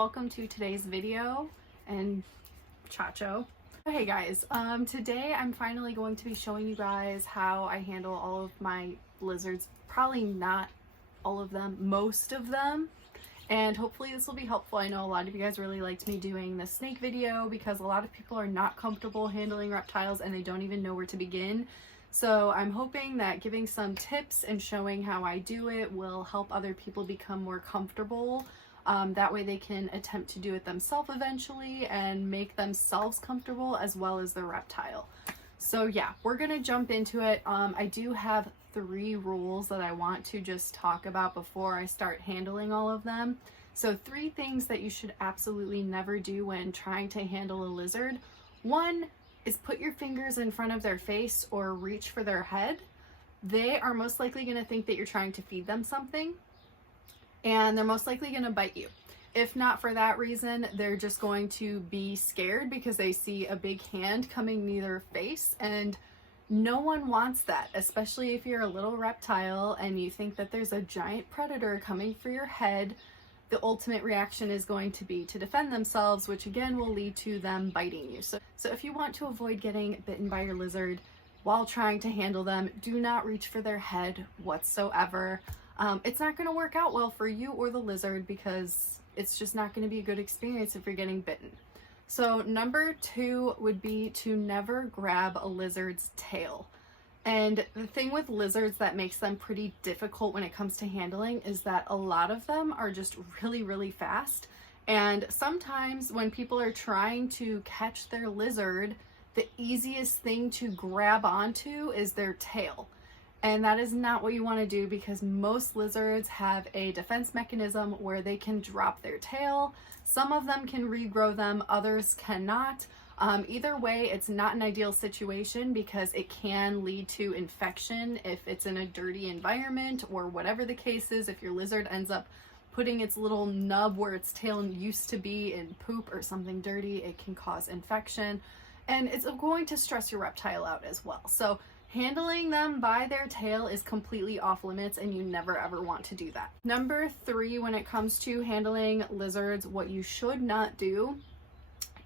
welcome to today's video and chacho. Hey guys, today I'm finally going to be showing you guys how I handle all of my lizards. Probably not all of them, most of them. And hopefully this will be helpful. I know a lot of you guys really liked me doing the snake video because a lot of people are not comfortable handling reptiles and they don't even know where to begin. So I'm hoping that giving some tips and showing how I do it will help other people become more comfortable. That way they can attempt to do it themselves eventually and make themselves comfortable as well as the reptile. So yeah, we're gonna jump into it. I do have 3 rules that I want to just talk about before I start handling all of them. So 3 things that you should absolutely never do when trying to handle a lizard. 1 is put your fingers in front of their face or reach for their head. They are most likely gonna think that you're trying to feed them something, and they're most likely going to bite you. If not for that reason, they're just going to be scared because they see a big hand coming near their face, and no one wants that, especially if you're a little reptile and you think that there's a giant predator coming for your head. The ultimate reaction is going to be to defend themselves, which again will lead to them biting you. So if you want to avoid getting bitten by your lizard while trying to handle them, do not reach for their head whatsoever. It's not going to work out well for you or the lizard because it's just not going to be a good experience if you're getting bitten. So number 2 would be to never grab a lizard's tail. And the thing with lizards that makes them pretty difficult when it comes to handling is that a lot of them are just really, really fast. And sometimes when people are trying to catch their lizard, the easiest thing to grab onto is their tail. And that is not what you want to do because most lizards have a defense mechanism where they can drop their tail. Some of them can regrow them, others cannot. Either way, it's not an ideal situation because it can lead to infection if it's in a dirty environment or whatever the case is. If your lizard ends up putting its little nub where its tail used to be in poop or something dirty, it can cause infection. And it's going to stress your reptile out as well. So handling them by their tail is completely off limits and you never ever want to do that. Number 3, when it comes to handling lizards, what you should not do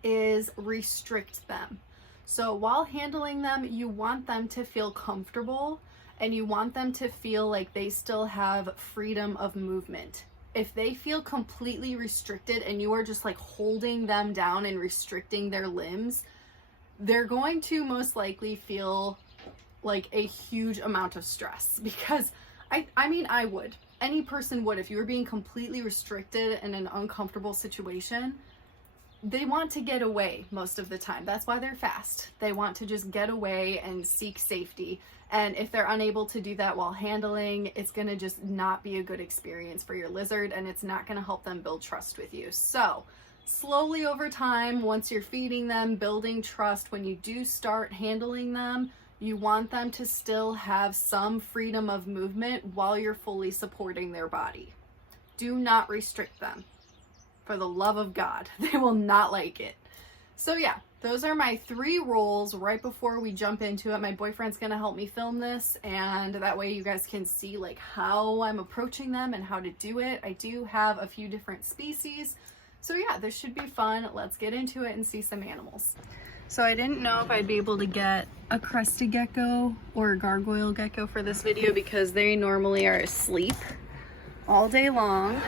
is restrict them. So while handling them, you want them to feel comfortable and you want them to feel like they still have freedom of movement. If they feel completely restricted and you are just like holding them down and restricting their limbs, they're going to most likely feel like a huge amount of stress because I mean, I would. Any person would. If you were being completely restricted in an uncomfortable situation, they want to get away most of the time. That's why they're fast. They want to just get away and seek safety. And if they're unable to do that while handling, it's going to just not be a good experience for your lizard and it's not going to help them build trust with you. So slowly over time, once you're feeding them, building trust, when you do start handling them, you want them to still have some freedom of movement while you're fully supporting their body. Do not restrict them. For the love of God, they will not like it. So yeah, those are my 3 rules right before we jump into it. My boyfriend's gonna help me film this and that way you guys can see like how I'm approaching them and how to do it. I do have a few different species. So yeah, this should be fun. Let's get into it and see some animals. So I didn't know if I'd be able to get a crested gecko or a gargoyle gecko for this video because they normally are asleep all day long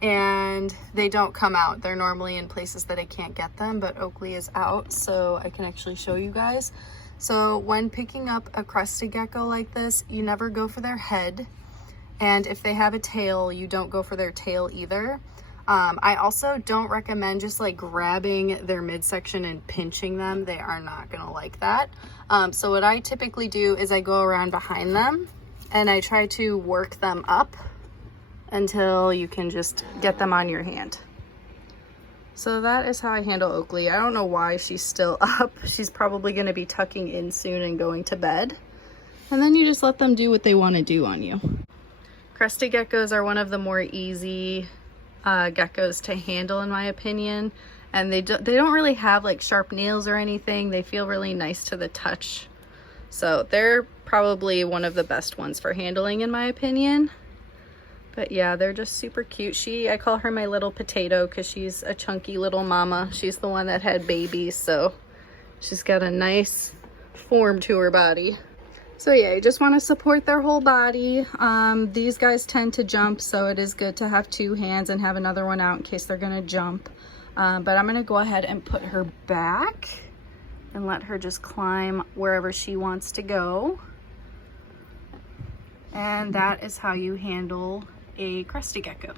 and they don't come out. They're normally in places that I can't get them, but Oakley is out so I can actually show you guys. So when picking up a crested gecko like this, you never go for their head. And if they have a tail, you don't go for their tail either. I also don't recommend just like grabbing their midsection and pinching them. They are not gonna like that. So what I typically do is I go around behind them and I try to work them up until you can just get them on your hand. So that is how I handle Oakley. I don't know why she's still up. She's probably gonna be tucking in soon and going to bed. And then you just let them do what they wanna do on you. Crested geckos are one of the more easy geckos to handle in my opinion, and they don't really have like sharp nails or anything. They feel really nice to the touch, so they're probably one of the best ones for handling in my opinion. But yeah, they're just super cute. I call her my little potato because she's a chunky little mama. She's the one that had babies, so she's got a nice form to her body. So yeah, you just want to support their whole body. These guys tend to jump, so it is good to have two hands and have another one out in case they're gonna jump. But I'm gonna go ahead and put her back and let her just climb wherever she wants to go. And that is how you handle a crested gecko.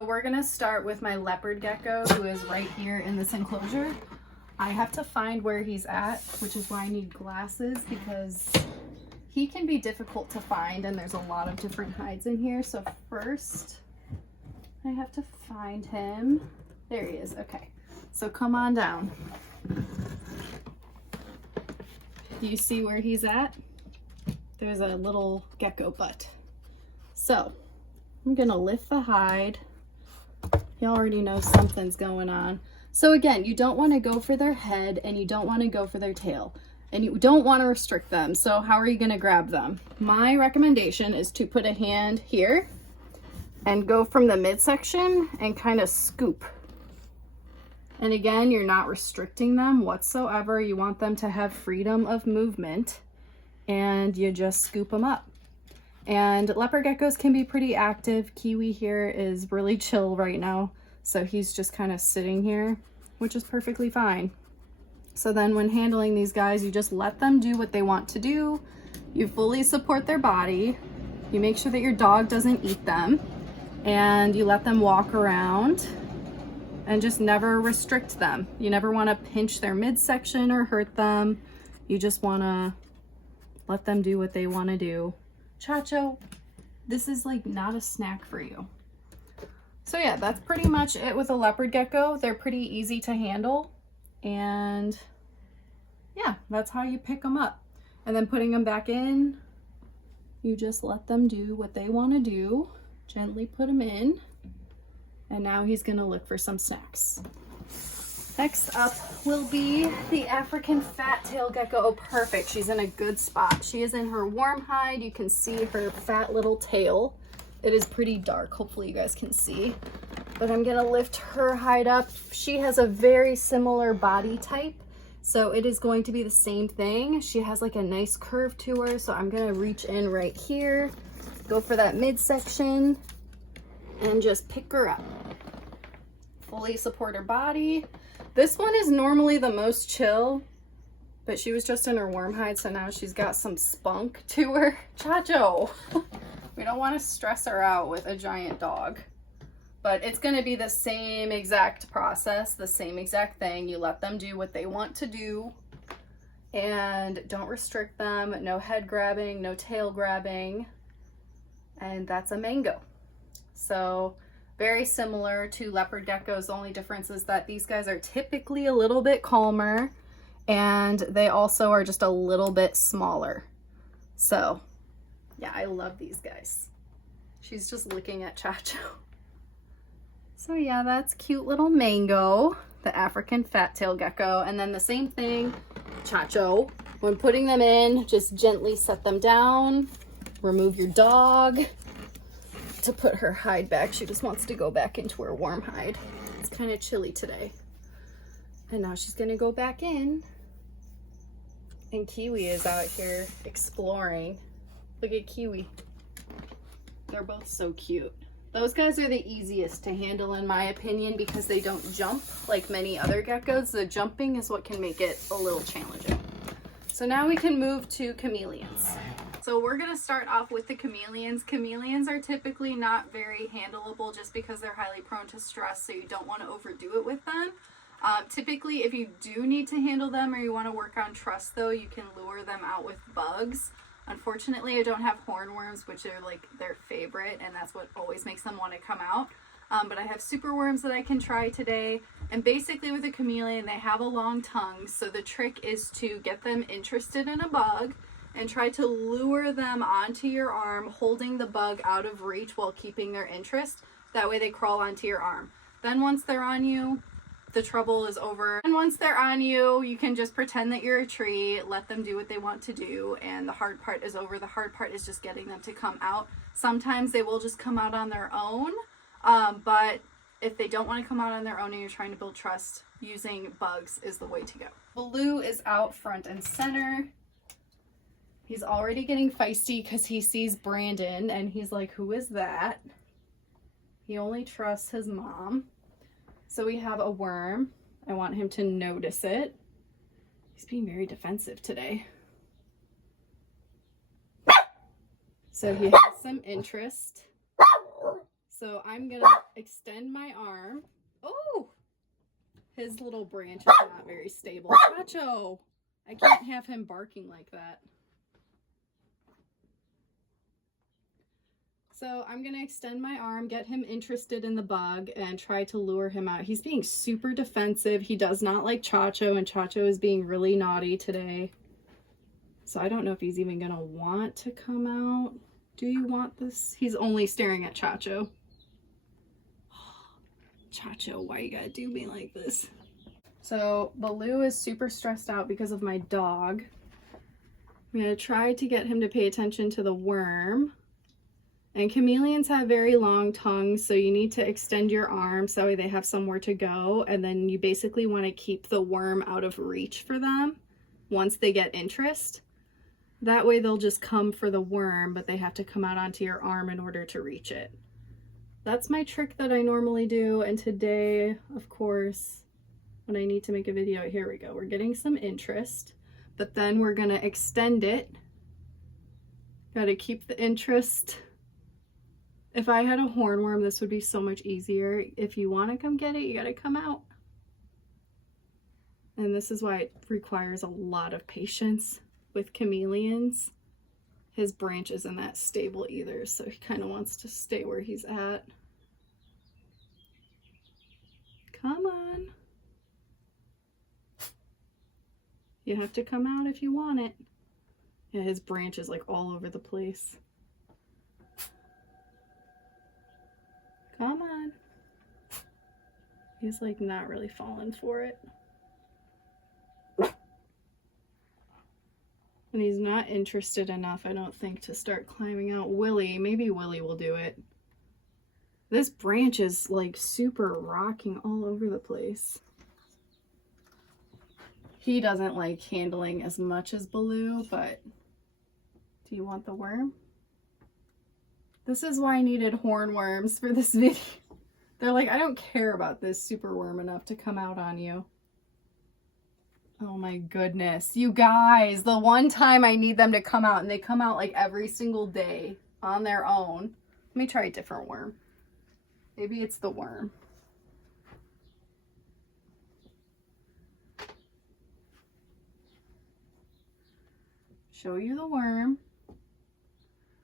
We're gonna start with my leopard gecko, who is right here in this enclosure. I have to find where he's at, which is why I need glasses, because he can be difficult to find and there's a lot of different hides in here. So first I have to find him. There he is. Okay, so come on down. Do you see where he's at? There's a little gecko butt. So I'm gonna lift the hide. You already know something's going on. So again, you don't want to go for their head and you don't want to go for their tail and you don't want to restrict them. So how are you going to grab them? My recommendation is to put a hand here and go from the midsection and kind of scoop. And again, you're not restricting them whatsoever. You want them to have freedom of movement and you just scoop them up. And leopard geckos can be pretty active. Kiwi here is really chill right now. So he's just kind of sitting here, which is perfectly fine. So then when handling these guys, you just let them do what they want to do. You fully support their body. You make sure that your dog doesn't eat them. And you let them walk around and just never restrict them. You never want to pinch their midsection or hurt them. You just want to let them do what they want to do. Chacho, this is like not a snack for you. So yeah, that's pretty much it with a leopard gecko. They're pretty easy to handle. And yeah, that's how you pick them up. And then putting them back in, you just let them do what they want to do. Gently put them in. And now he's gonna look for some snacks. Next up will be the African fat-tailed gecko. Oh, perfect. She's in a good spot. She is in her warm hide. You can see her fat little tail. It is pretty dark. Hopefully you guys can see. But I'm gonna lift her hide up. She has a very similar body type, so it is going to be the same thing. She has like a nice curve to her, so I'm gonna reach in right here, go for that midsection, and just pick her up. Fully support her body. This one is normally the most chill, but she was just in her warm hide, so now she's got some spunk to her. Chacho! We don't want to stress her out with a giant dog. But it's going to be the same exact process, the same exact thing. You let them do what they want to do, and don't restrict them. No head grabbing, no tail grabbing, and that's a mango. So very similar to leopard geckos. The only difference is that these guys are typically a little bit calmer and they also are just a little bit smaller. So yeah, I love these guys. She's just looking at Chacho. So yeah, that's cute little Mango, the African fat-tailed gecko. And then the same thing, Chacho. When putting them in, just gently set them down. Remove your dog to put her hide back. She just wants to go back into her warm hide. It's kind of chilly today. And now she's gonna go back in. And Kiwi is out here exploring. Look at Kiwi. They're both so cute. Those guys are the easiest to handle in my opinion because they don't jump like many other geckos. The jumping is what can make it a little challenging. So now we can move to chameleons. So we're gonna start off with the chameleons. Chameleons are typically not very handleable just because they're highly prone to stress, so you don't want to overdo it with them. Typically, if you do need to handle them or you want to work on trust though, you can lure them out with bugs. Unfortunately, I don't have hornworms, which are like their favorite, and that's what always makes them want to come out. But I have superworms that I can try today. And basically with a chameleon, they have a long tongue, so the trick is to get them interested in a bug and try to lure them onto your arm, holding the bug out of reach while keeping their interest. That way they crawl onto your arm. Then once they're on you, the trouble is over. And once they're on you, you can just pretend that you're a tree, let them do what they want to do, and the hard part is over. The hard part is just getting them to come out. Sometimes they will just come out on their own, but if they don't want to come out on their own and you're trying to build trust, using bugs is the way to go. Blue is out front and center. He's already getting feisty because he sees Brandon and he's like, who is that? He only trusts his mom. So we have a worm. I want him to notice it. He's being very defensive today. So he has some interest. So I'm gonna extend my arm. Oh, his little branch is not very stable. Chacho, I can't have him barking like that. So I'm gonna extend my arm, get him interested in the bug, and try to lure him out. He's being super defensive. He does not like Chacho, and Chacho is being really naughty today. So I don't know if he's even gonna want to come out. Do you want this? He's only staring at Chacho. Chacho, why you gotta do me like this? So Baloo is super stressed out because of my dog. I'm gonna try to get him to pay attention to the worm. And chameleons have very long tongues, so you need to extend your arms so they have somewhere to go. And then you basically want to keep the worm out of reach for them once they get interest. That way they'll just come for the worm, but they have to come out onto your arm in order to reach it. That's my trick that I normally do. And today, of course, when I need to make a video, here we go. We're getting some interest, but then we're going to extend it. Got to keep the interest. If I had a hornworm, this would be so much easier. If you want to come get it, you got to come out. And this is why it requires a lot of patience with chameleons. His branch isn't that stable either, so he kind of wants to stay where he's at. Come on. You have to come out if you want it. Yeah, his branch is like all over the place. Come on. He's like not really falling for it. And he's not interested enough, I don't think, to start climbing out. Willy, maybe Willy will do it. This branch is like super rocking all over the place. He doesn't like handling as much as Baloo, but do you want the worm? This is why I needed hornworms for this video. They're like, I don't care about this super worm enough to come out on you. Oh my goodness. You guys, the one time I need them to come out, and they come out like every single day on their own. Let me try a different worm. Maybe it's the worm. Show you the worm.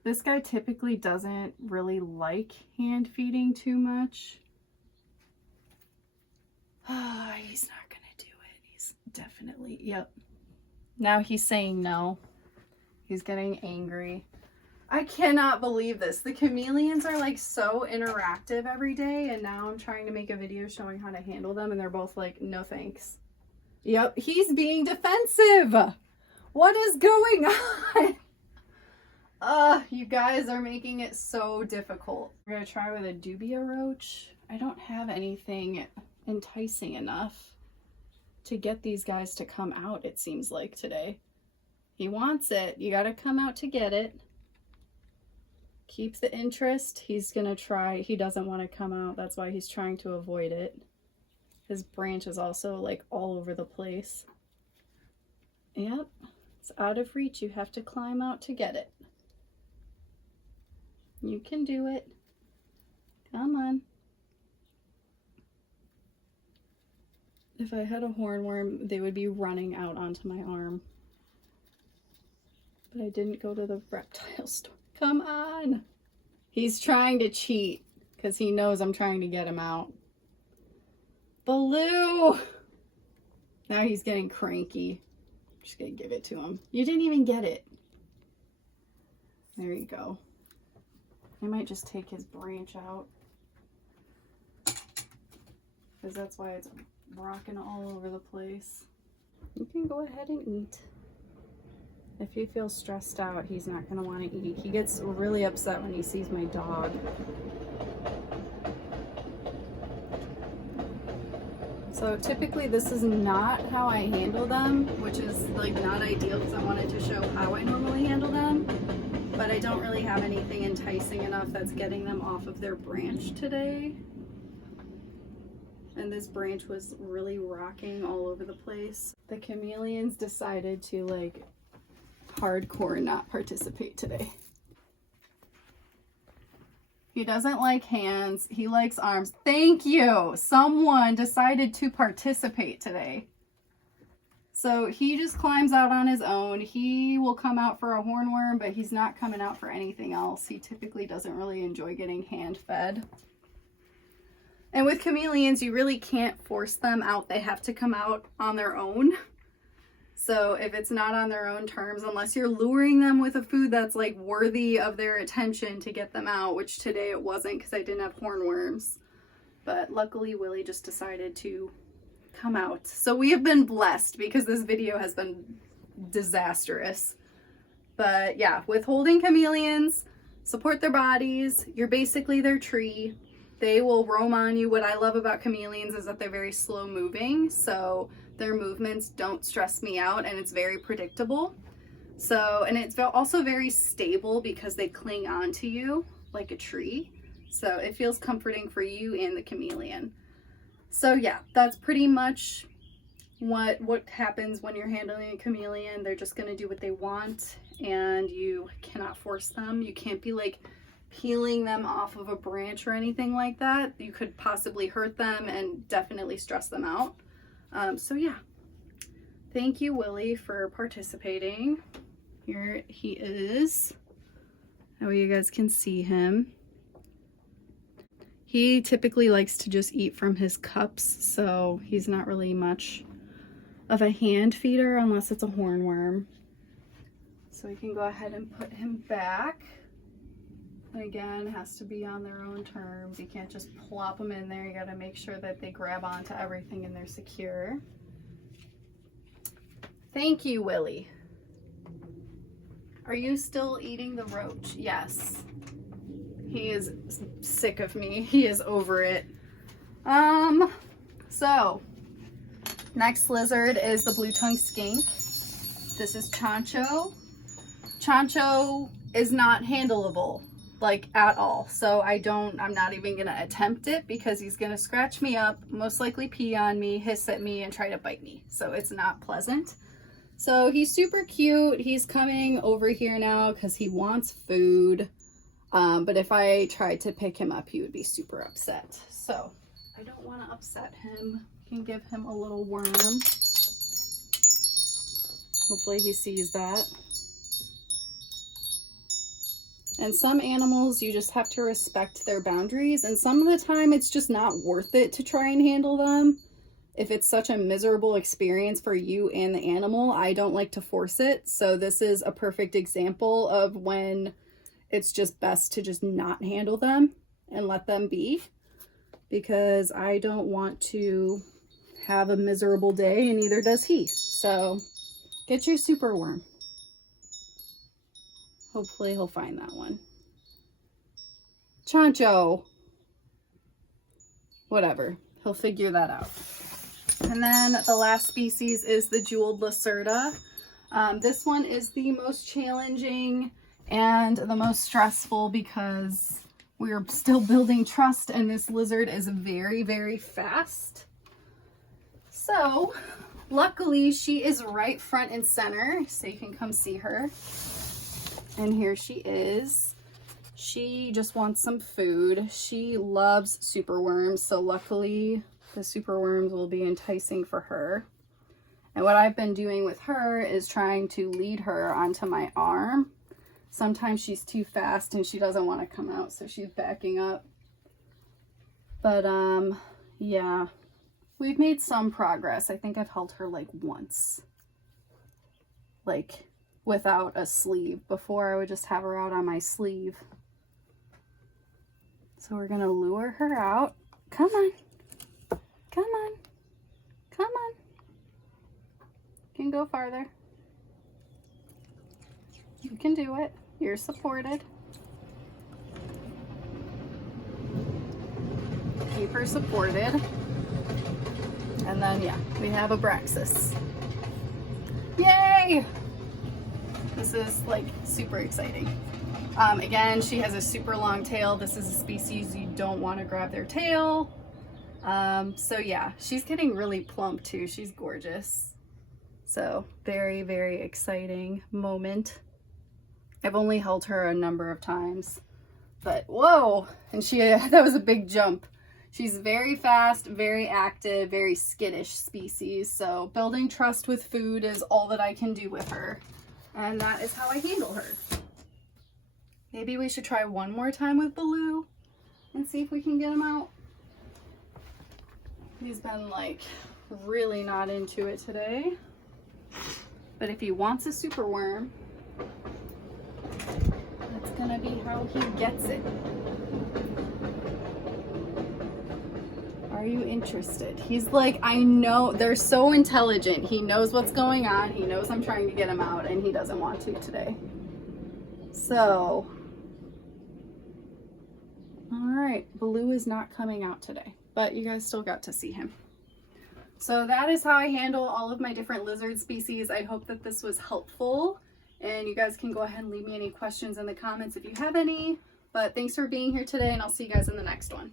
This guy typically doesn't really like hand feeding too much. He's not gonna do it. He's definitely, yep. Now he's saying no. He's getting angry. I cannot believe this. The chameleons are like so interactive every day, and now I'm trying to make a video showing how to handle them, and they're both like, no thanks. Yep, he's being defensive. What is going on? You guys are making it so difficult. We're gonna try with a dubia roach. I don't have anything enticing enough to get these guys to come out, it seems like today. He wants it. You gotta come out to get it. Keep the interest. He's gonna try. He doesn't want to come out. That's why he's trying to avoid it. His branch is also like all over the place. Yep. It's out of reach. You have to climb out to get it. You can do it. Come on. If I had a hornworm, they would be running out onto my arm. But I didn't go to the reptile store. Come on. He's trying to cheat because he knows I'm trying to get him out. Baloo! Now he's getting cranky. I'm just going to give it to him. You didn't even get it. There you go. I might just take his branch out, because that's why it's rocking all over the place. You can go ahead and eat. If you feel stressed out, he's not going to want to eat. He gets really upset when he sees my dog. So typically this is not how I handle them, which is like not ideal because I wanted to show how I normally handle them. But I don't really have anything enticing enough that's getting them off of their branch today. And this branch was really rocking all over the place. The chameleons decided to like hardcore not participate today. He doesn't like hands, he likes arms. Thank you! Someone decided to participate today. So he just climbs out on his own. He will come out for a hornworm, but he's not coming out for anything else. He typically doesn't really enjoy getting hand fed. And with chameleons, you really can't force them out. They have to come out on their own. So if it's not on their own terms, unless you're luring them with a food that's like worthy of their attention to get them out, which today it wasn't because I didn't have hornworms. But luckily Willie just decided to come out. So we have been blessed because this video has been disastrous. But yeah, withholding chameleons, support their bodies. You're basically their tree. They will roam on you. What I love about chameleons is that they're very slow moving. So their movements don't stress me out and it's very predictable. So, and it's also very stable because they cling onto you like a tree. So it feels comforting for you and the chameleon. So yeah, that's pretty much what happens when you're handling a chameleon. They're just going to do what they want and you cannot force them. You can't be like peeling them off of a branch or anything like that. You could possibly hurt them and definitely stress them out. So yeah, thank you, Willie, for participating. Here he is. That way you guys can see him. He typically likes to just eat from his cups, so he's not really much of a hand feeder unless it's a hornworm. So we can go ahead and put him back. And again, it has to be on their own terms. You can't just plop them in there. You got to make sure that they grab onto everything and they're secure. Thank you, Willie. Are you still eating the roach? Yes. He is sick of me. He is over it. So next lizard is the blue-tongued skink. This is Chancho. Chancho is not handleable, like at all. So I'm not even gonna attempt it because he's gonna scratch me up, most likely pee on me, hiss at me, and try to bite me. So it's not pleasant. So he's super cute. He's coming over here now because he wants food. But if I tried to pick him up, he would be super upset. So I don't want to upset him. I can give him a little worm. Hopefully he sees that. And some animals, you just have to respect their boundaries. And some of the time, it's just not worth it to try and handle them. If it's such a miserable experience for you and the animal, I don't like to force it. So this is a perfect example of when it's just best to just not handle them and let them be, because I don't want to have a miserable day and neither does he. So get your super worm. Hopefully he'll find that one. Chancho. Whatever. He'll figure that out. And then the last species is the jeweled lacerta. This one is the most challenging and the most stressful because we're still building trust and this lizard is very, very fast. So luckily she is right front and center, so you can come see her. And here she is. She just wants some food. She loves superworms, so luckily the superworms will be enticing for her. And what I've been doing with her is trying to lead her onto my arm. Sometimes she's too fast and she doesn't want to come out, so she's backing up. But yeah, we've made some progress. I think I've held her like once, like without a sleeve. Before I would just have her out on my sleeve. So we're gonna lure her out. Come on, come on. Come on. You can go farther. You can do it. You're supported. Keep her supported. And then, yeah, we have Abraxas. Yay! This is like super exciting. Again, she has a super long tail. This is a species you don't want to grab their tail. So yeah, she's getting really plump too. She's gorgeous. So very, very exciting moment. I've only held her a number of times, but whoa, and that was a big jump. She's very fast, very active, very skittish species. So building trust with food is all that I can do with her. And that is how I handle her. Maybe we should try one more time with Baloo and see if we can get him out. He's been like really not into it today. But if he wants a super worm, that's gonna be how he gets it. Are you interested? He's like, I know, they're so intelligent. He knows what's going on. He knows I'm trying to get him out and he doesn't want to today. So, all right, Baloo is not coming out today, but you guys still got to see him. So that is how I handle all of my different lizard species. I hope that this was helpful and you guys can go ahead and leave me any questions in the comments if you have any. But thanks for being here today and I'll see you guys in the next one.